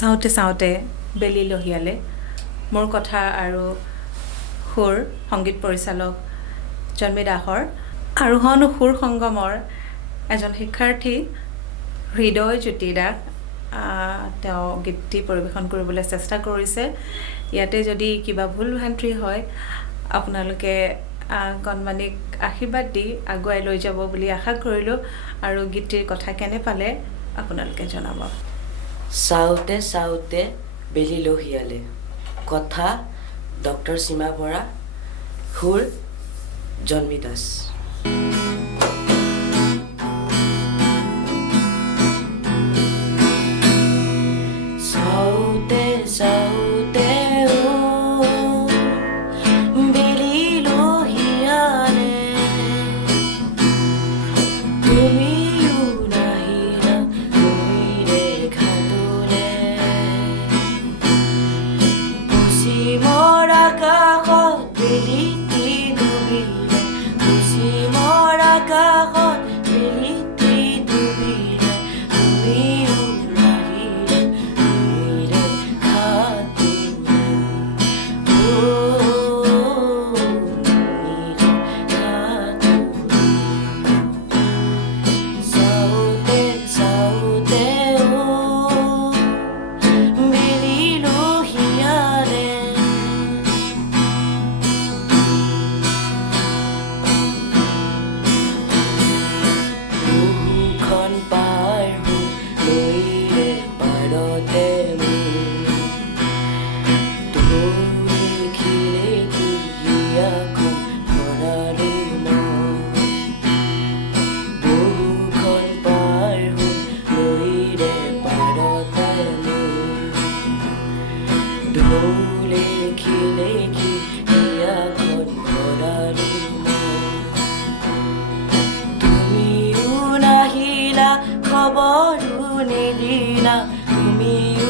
চাওঁতে চাওঁতে বেলি লহিয়ালে মোৰ কথা আৰু সুৰ সংগীত পৰিচালক জন্মী দাসৰ আৰোহণ সুৰ সংগমৰ এজন শিক্ষাৰ্থী হৃদয় জ্যোতি দাস তেওঁ গীতটি পৰিৱেশন কৰিবলৈ চেষ্টা কৰিছে। ইয়াতে যদি কিবা ভুল ভ্ৰান্তি হয় আপোনালোকে কণমানিক আশীৰ্বাদ দি আগুৱাই লৈ যাব বুলি আশা কৰিলোঁ আৰু গীতটিৰ কথা কেনে পালে আপোনালোকে জনাব। চাওঁতে চাওঁতে বেলি লহিয়ালে, কথা ডক্টৰ সীমা বৰা, সুৰ জন্মী দাস। চাওঁতে চাওঁতে বেলি লহিয়ালে, তুমিও নাহিলা তুমি দেখাটোলে। পশ্চিমৰ আকাশত বেলিটি ডুবিলে, পশ্চিমৰ আকাশত বেলিটি ডুবিলে, তুমিও নাহিলা তুমি দেখাটোলে। চাওঁতে চাওঁতে বেলি লহিয়ালে, বহুখন পাৰ হৈ নৈৰে পাৰতে খিৰিকী হিয়াখন ভৰালো মই। বহুখন পাৰ হৈ নৈৰে পাৰতে ঢৌলে খিৰিকী হিয়াখন ভৰালো মই। তুমিও নাহিলা খবৰো নিদিলা, তুমিও